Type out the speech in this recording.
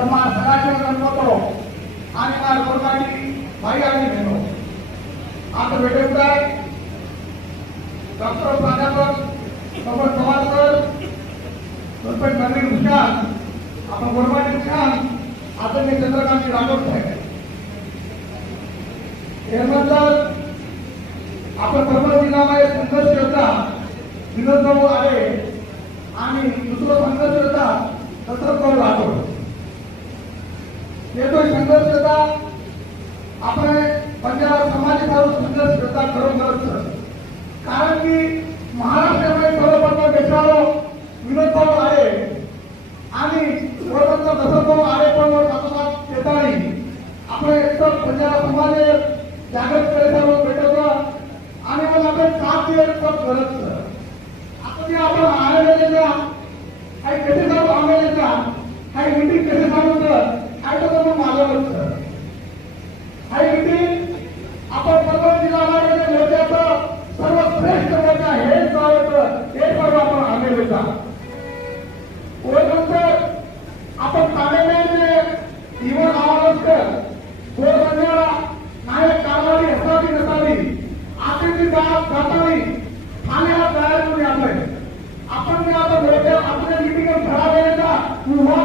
सन्मान सदाशिव गणपतो आणि माझ्या गोरगाची भाई आणि बहिणो. आता भेटून काय? डॉक्टर प्राध्यापक डॉक्टर पवार नवीन हुशार आपण गोरगाची छान आदरणीय चंद्रकांत राठोड साहेब. यानंतर आपण परभणी जिल्ह्यामध्ये संघर्ष योद्धा विनोद भाऊ आले. आणि दुसरं संघर्ष योद्धा दशरथ भाऊ राठोड. येतो संघर्ष योद्धा आपण पंजाब समाजाचा संघर्ष योद्धा खरोखरच कारण की महाराष्ट्रामध्ये सर्वप्रथम देशावर विनोद भाऊ आले आणि सर्वप्रथम दशरथ भाऊ आले पण पाठोपाठ नाही आपण एकदम पंजाब समाज जागृत करायचा भेटतो आणि मग आपण सात दिवस पण गरज सर. आता जे आपण आयोजन काही कसे सांगू आलेल्या काही मिटिंग कसे सांगू इवन आवाजकर कोण बंजारा नायक कालवाडी हसावी नसावी. आशिती जात जातावी. ठाण्याला तयार करून आपण आता आपल्या मिटिंग ठराव